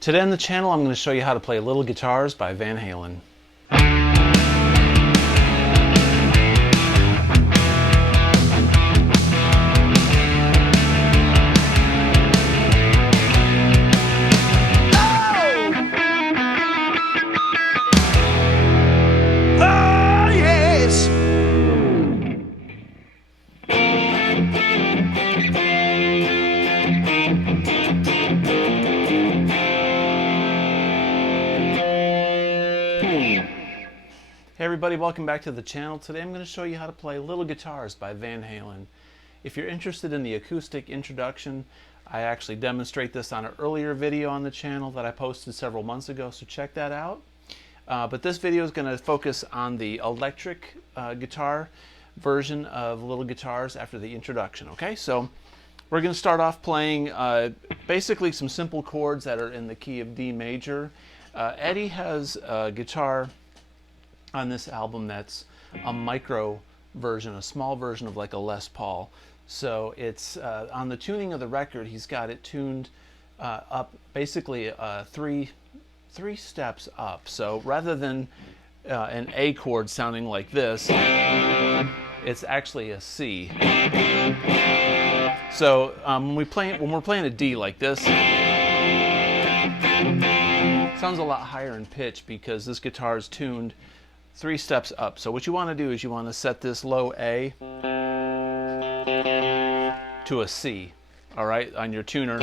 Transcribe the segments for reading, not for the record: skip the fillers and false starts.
Today on the channel I'm going to show you how to play Little Guitars by Van Halen. Hey everybody, welcome back to the channel. Today I'm going to show you how to play Little Guitars by Van Halen. If you're interested in the acoustic introduction, I actually demonstrate this on an earlier video on the channel that I posted several months ago, so check that out. But this video is going to focus on the electric guitar version of Little Guitars after the introduction. Okay, so we're going to start off playing basically some simple chords that are in the key of D major. Eddie has a guitar on this album that's a micro version, a small version of like a Les Paul. So it's on the tuning of the record, he's got it tuned up basically three steps up. So rather than an A chord sounding like this, it's actually a C. So when we're playing a D like this, it sounds a lot higher in pitch because this guitar is tuned 3 steps up. So what you want to do is you want to set this low A to a C, all right, on your tuner,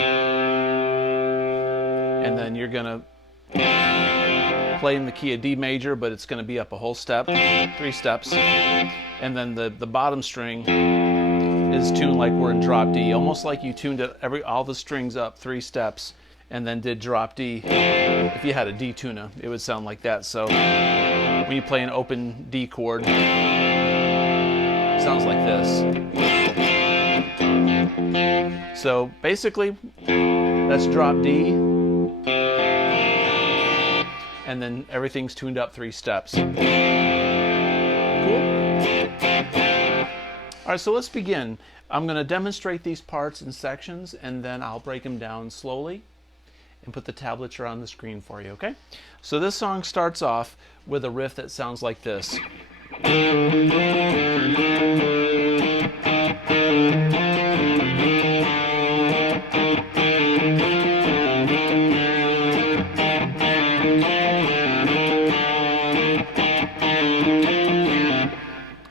and then you're gonna play in the key of D major, but it's going to be up a whole step, 3 steps, and then the bottom string is tuned like we're in drop D, almost like you tuned it all the strings up 3 steps and then did drop D. If you had a D tuner, it would sound like that. So when you play an open D chord, it sounds like this. So basically, that's drop D, and then everything's tuned up 3 steps. Cool? All right, so let's begin. I'm going to demonstrate these parts in sections, and then I'll break them down slowly and put the tablature on the screen for you, okay? So this song starts off with a riff that sounds like this.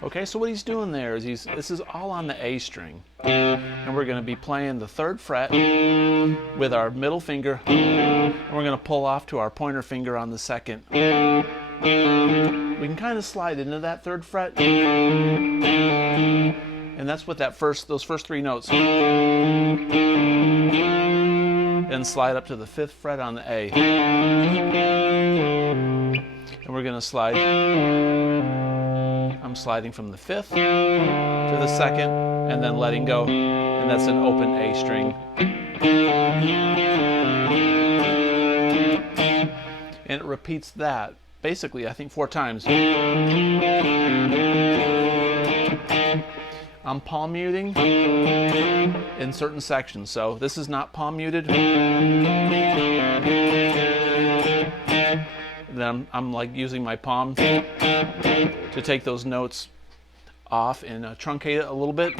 Okay, so what he's doing there is this is all on the A string, and we're going to be playing the 3rd fret with our middle finger, and we're going to pull off to our pointer finger on the 2nd. We can kind of slide into that 3rd fret, and that's what those first 3 notes, and slide up to the 5th fret on the A, and we're going to slide. I'm sliding from the 5th to the 2nd and then letting go, and that's an open A string. And it repeats that basically, I think, 4 times. I'm palm muting in certain sections, so this is not palm muted. Then I'm like using my palm to take those notes off and truncate it a little bit.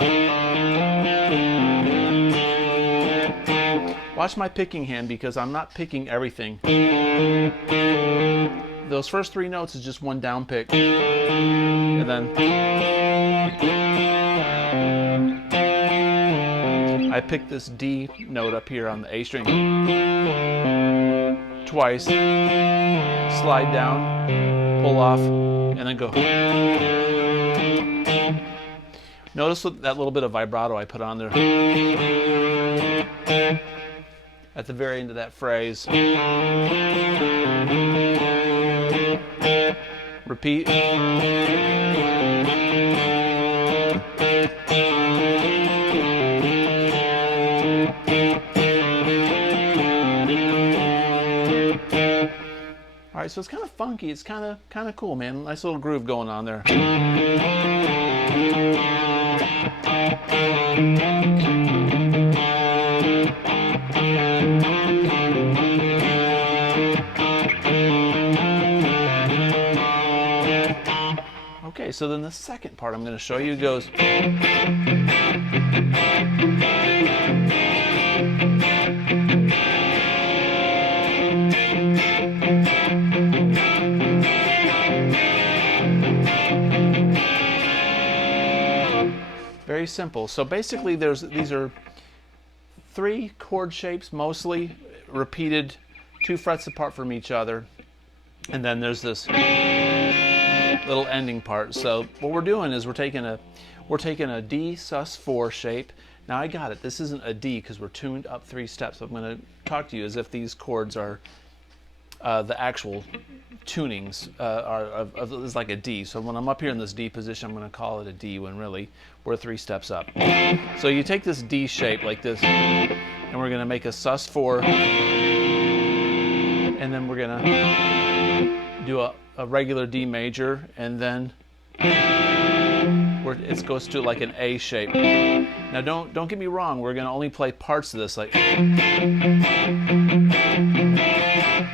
Watch my picking hand because I'm not picking everything. Those first 3 notes is just 1 down pick, and then I pick this D note up here on the A string twice, slide down, pull off, and then go. Notice that little bit of vibrato I put on there at the very end of that phrase. Repeat. All right, so it's kind of funky. It's kind of cool, man. Nice little groove going on there. Okay, so then the second part I'm going to show you goes. Very simple. So basically these are 3 chord shapes, mostly repeated 2 frets apart from each other, and then there's this little ending part. So what we're doing is we're taking a D sus4 shape. Now I got it. This isn't a D because we're tuned up 3 steps. I'm going to talk to you as if these chords are the actual tunings is like a D. So when I'm up here in this D position, I'm going to call it a D when really we're 3 steps up. So you take this D shape like this, and we're going to make a sus4, and then we're going to do a regular D major, and then it goes to like an A shape. Now don't get me wrong, we're going to only play parts of this. Like,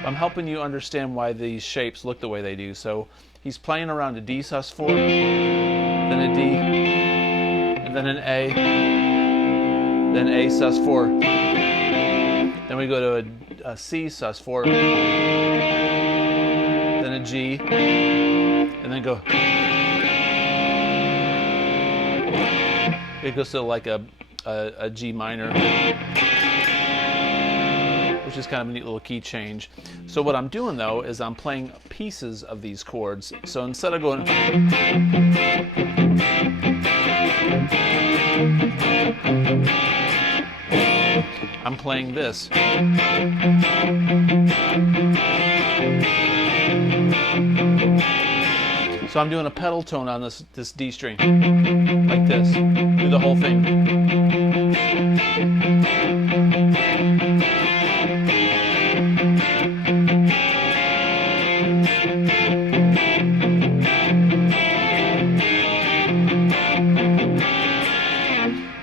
I'm helping you understand why these shapes look the way they do. So he's playing around a D sus4, then a D, and then an A, then A sus4. Then we go to a C sus4, then a G, and then go. It goes to like a G minor, which is kind of a neat little key change. So what I'm doing though is I'm playing pieces of these chords. So instead of going, I'm playing this. So I'm doing a pedal tone on this D string, like this, do the whole thing.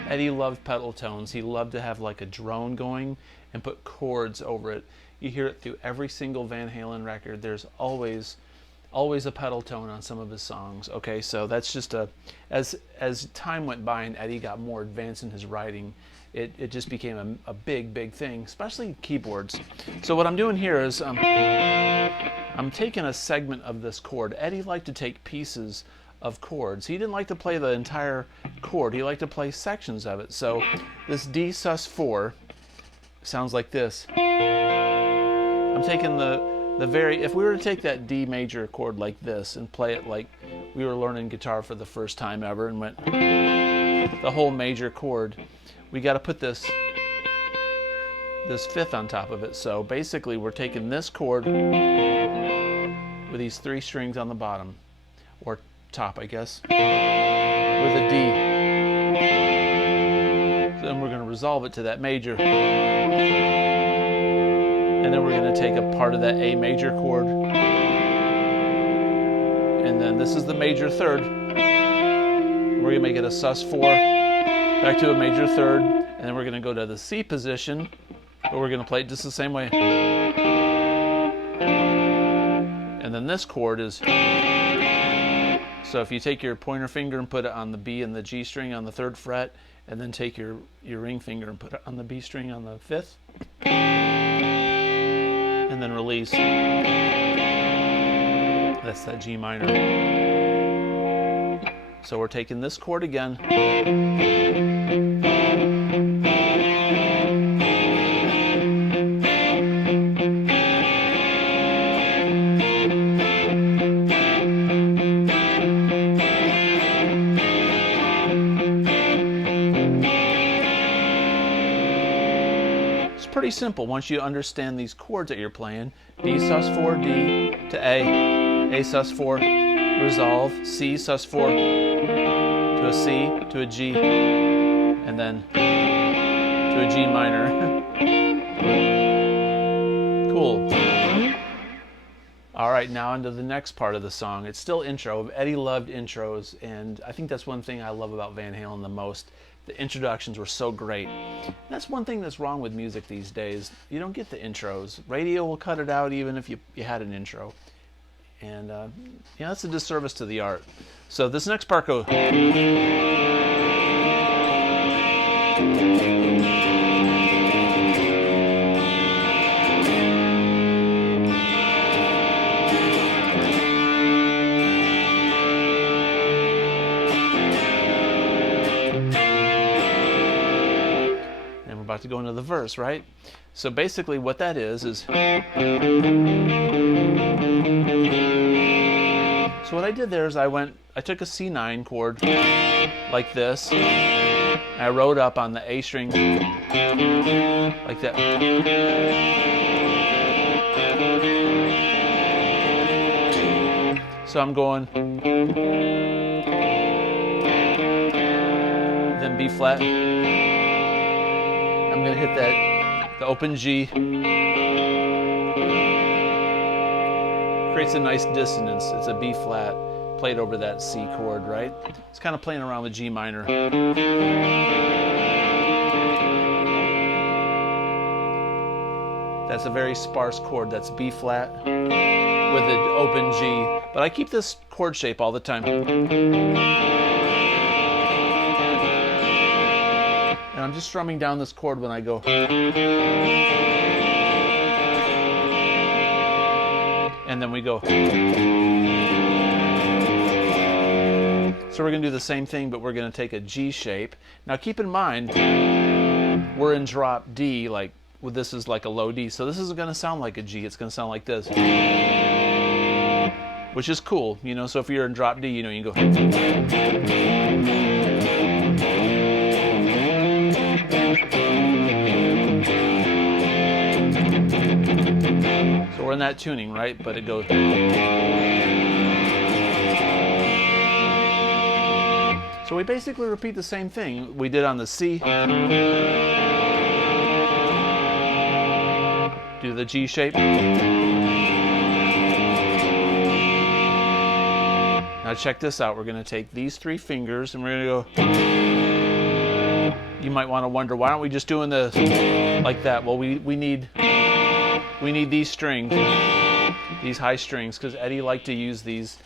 Eddie loved pedal tones. He loved to have like a drone going and put chords over it. You hear it through every single Van Halen record. There's always a pedal tone on some of his songs. Okay, so that's just as time went by and Eddie got more advanced in his writing, it just became a big thing, especially keyboards. So what I'm doing here is I'm taking a segment of this chord. Eddie liked to take pieces of chords. He didn't like to play the entire chord. He liked to play sections of it. So this D sus4 sounds like this. I'm taking if we were to take that D major chord like this and play it like we were learning guitar for the first time ever and went the whole major chord, we got to put this fifth on top of it. So basically we're taking this chord with these 3 strings on the bottom, or top I guess, with a D. So then we're going to resolve it to that major. And then we're going to take a part of that A major chord, and then this is the major third. We're going to make it a sus4, back to a major third, and then we're going to go to the C position, but we're going to play it just the same way. And then this chord is, so if you take your pointer finger and put it on the B and the G string on the 3rd fret, and then take your ring finger and put it on the B string on the 5th, and then release. That's that G minor. So we're taking this chord again. Pretty simple once you understand these chords that you're playing. D sus4, D to A sus4, resolve, C sus4 to a C to a G, and then to a G minor. Cool. All right, now into the next part of the song. It's still intro. Eddie loved intros, and I think that's one thing I love about Van Halen the most. The introductions were so great. And that's one thing that's wrong with music these days. You don't get the intros. Radio will cut it out even if you had an intro. And yeah, that's a disservice to the art. So this next part goes. About to go into the verse, right? So basically what that is so what I did there is I took a C9 chord like this, and I wrote up on the A string like that. So I'm going, then B flat. I'm going to hit the open G. Creates a nice dissonance. It's a B flat played over that C chord, right? It's kind of playing around with G minor. That's a very sparse chord. That's B flat with an open G. But I keep this chord shape all the time. And I'm just strumming down this chord when I go. And then we go. So we're going to do the same thing, but we're going to take a G shape. Now keep in mind, we're in drop D, like well, this is like a low D. So this isn't going to sound like a G, it's going to sound like this. Which is cool, you know, so if you're in drop D, you know, you can go. So we're in that tuning, right? But it goes. So we basically repeat the same thing we did on the C. Do the G shape. Now check this out. We're going to take these three fingers and we're going to go. You might want to wonder, why aren't we just doing this like that? Well, we need these strings, these high strings, because Eddie liked to use these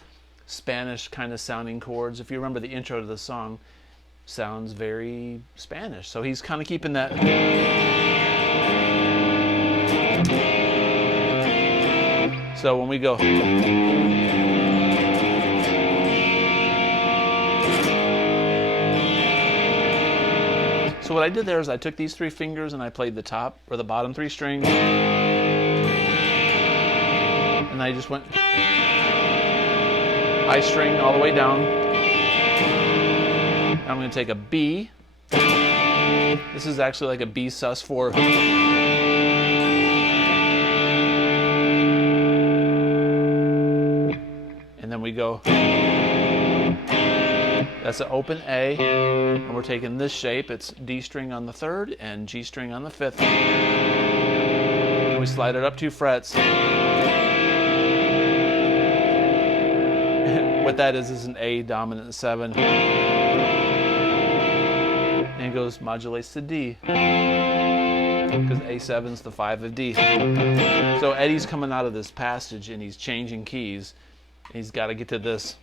Spanish kind of sounding chords. If you remember the intro to the song, sounds very Spanish. So he's kind of keeping that. So when we go. So what I did there is I took these three fingers and I played the top or the bottom three strings. And I just went high string all the way down. Now I'm going to take a B. This is actually like a B sus4. And then we go. That's an open A, and we're taking this shape. It's D string on the third and G string on the fifth. And we slide it up 2 frets. What that is an A dominant 7. And it goes, modulates to D. Because A7's the 5 of D. So Eddie's coming out of this passage and he's changing keys. He's got to get to this.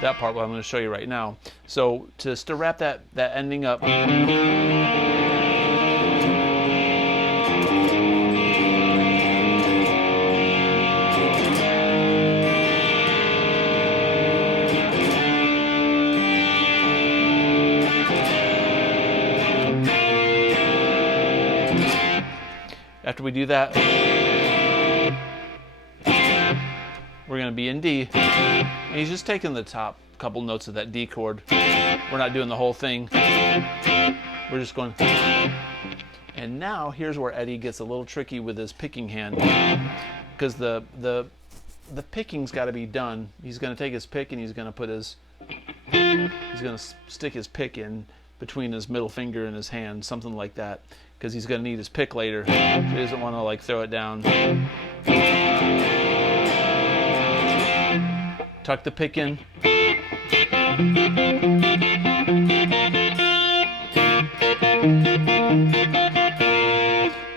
That part, what I'm going to show you right now. So just to wrap that ending up. After we do that, we're going to be in D. And he's just taking the top couple notes of that D chord. We're not doing the whole thing. We're just going. And now here's where Eddie gets a little tricky with his picking hand, because the picking's got to be done. He's going to take his pick and he's going to stick his pick in between his middle finger and his hand, something like that, because he's going to need his pick later. So he doesn't want to like throw it down. Tuck the pick in.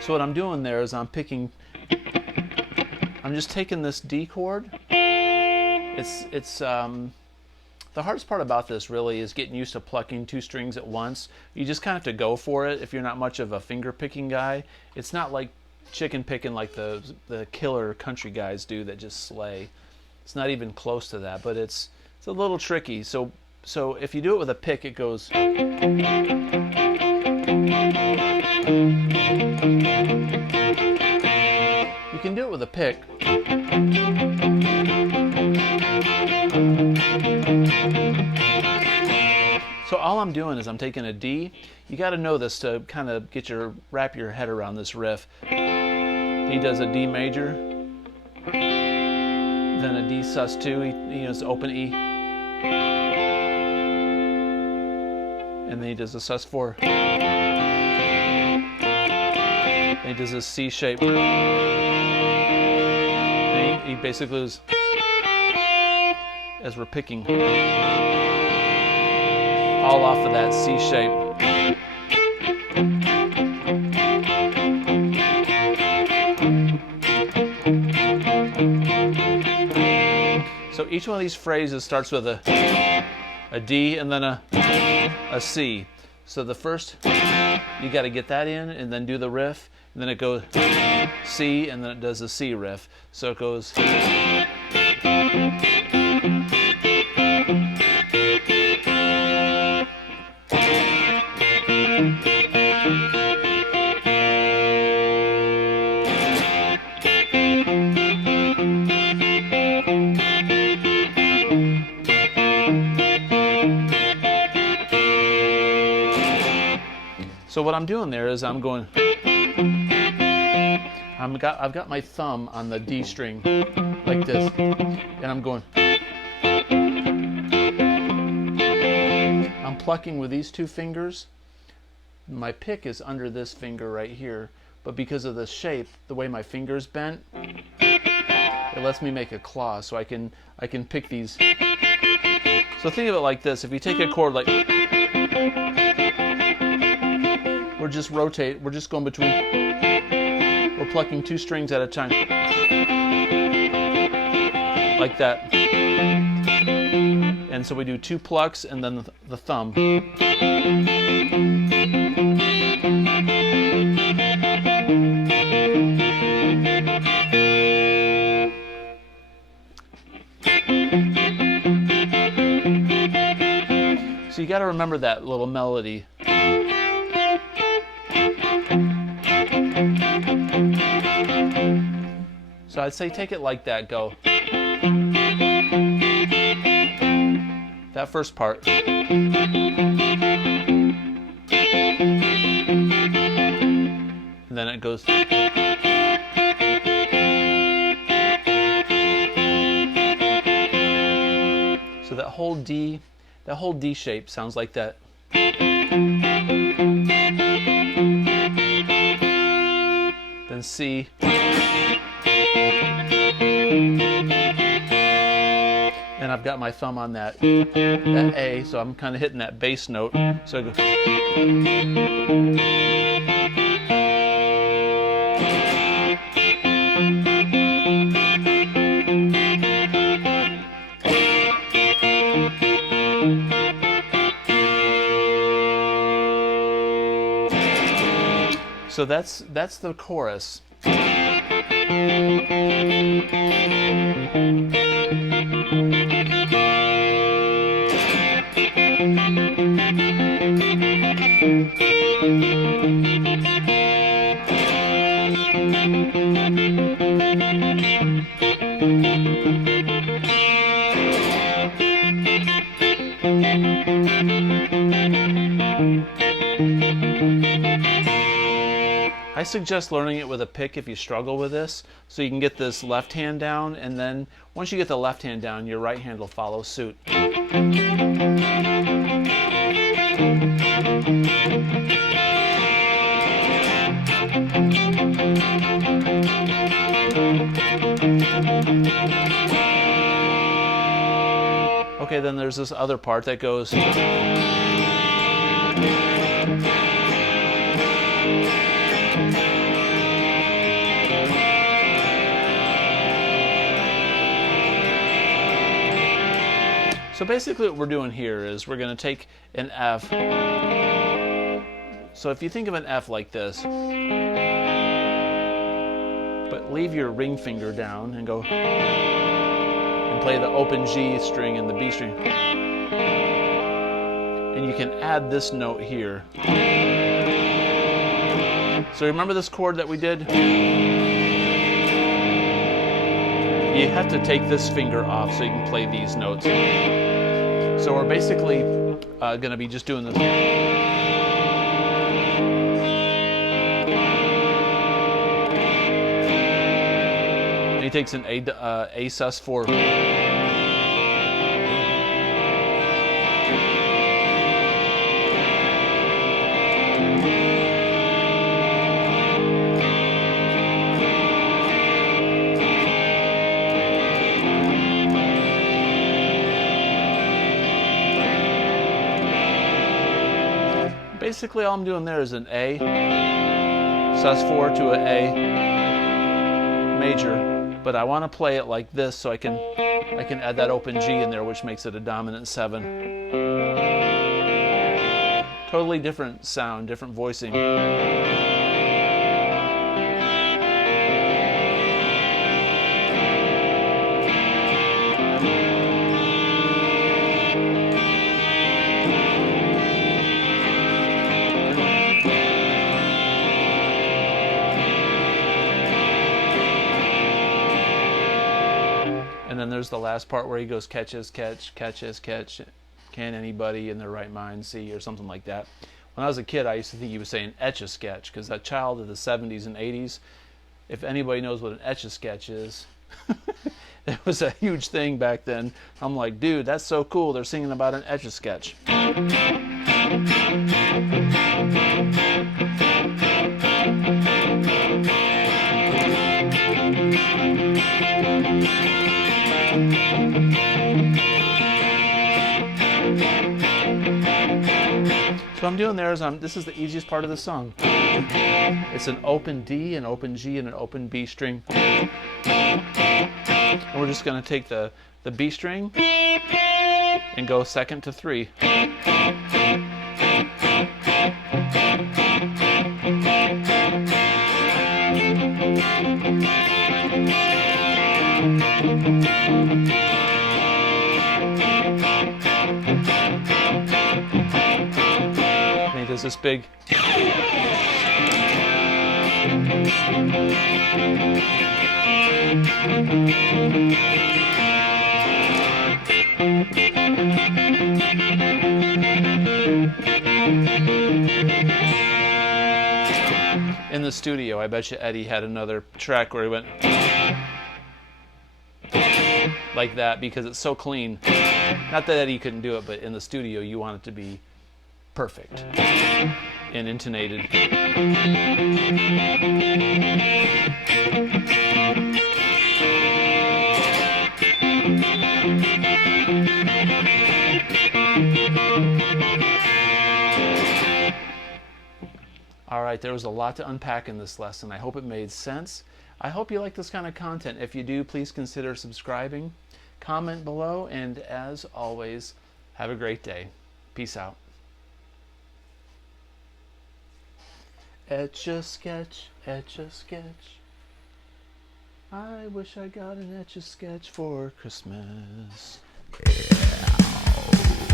So what I'm doing there is I'm just taking this D chord. It's the hardest part about this really is getting used to plucking 2 strings at once. You just kind of have to go for it if you're not much of a finger picking guy. It's not like chicken picking like the killer country guys do that just slay. It's not even close to that, but it's a little tricky. So if you do it with a pick, it goes. You can do it with a pick. So all I'm doing is I'm taking a D. You got to know this to kind of wrap your head around this riff. He does a D major, then a D sus2, he does open E, and then he does a sus4. And he does a C shape. And he basically goes, as we're picking, all off of that C shape. So each one of these phrases starts with a D and then a C. So the first, you got to get that in and then do the riff, and then it goes C and then it does the C riff. So it goes. So what I'm doing there is I'm going. I've got my thumb on the D string like this, and I'm going. I'm plucking with these 2 fingers. My pick is under this finger right here, but because of the shape, the way my finger's bent, it lets me make a claw, so I can pick these. So think of it like this: if you take a chord like, we're just going between. We're plucking 2 strings at a time, like that. And so we do 2 plucks and then the thumb. So you got to remember that little melody. So I'd say take it like that, go. That first part. And then it goes. So that whole D shape sounds like that. Then C. And I've got my thumb on that A, so I'm kind of hitting that bass note. So I go. So that's the chorus. I suggest learning it with a pick if you struggle with this, so you can get this left hand down, and then once you get the left hand down, your right hand will follow suit. Okay, then there's this other part that goes. So basically what we're doing here is we're going to take an F. So if you think of an F like this, but leave your ring finger down and go and play the open G string and the B string. And you can add this note here. So remember this chord that we did? You have to take this finger off so you can play these notes. So we're basically going to be just doing this. And he takes an A sus4. Basically all I'm doing there is an A, sus4 to an A major, but I want to play it like this so I can add that open G in there, which makes it a dominant 7. Totally different sound, different voicing. And then there's the last part where he goes catches, catch, catches, catch. Can anybody in their right mind see, or something like that. When I was a kid, I used to think he was saying etch-a-sketch, because that child of the 70s and 80s, if anybody knows what an etch-a-sketch is, it was a huge thing back then. I'm like, dude, that's so cool. They're singing about an etch-a-sketch. So what I'm doing there is this is the easiest part of the song. It's an open D, an open G, and an open B string. And we're just going to take the B string and go second to 3. And he does this big. In the studio, I bet you Eddie had another track where he went like that because it's so clean. Not that Eddie couldn't do it, but in the studio you want it to be perfect and intonated. All right, there was a lot to unpack in this lesson. I hope it made sense. I hope you like this kind of content. If you do, please consider subscribing. Comment below, and as always, have a great day. Peace out. Etch-a-sketch, etch-a-sketch. I wish I got an etch-a-sketch for Christmas. Yeah.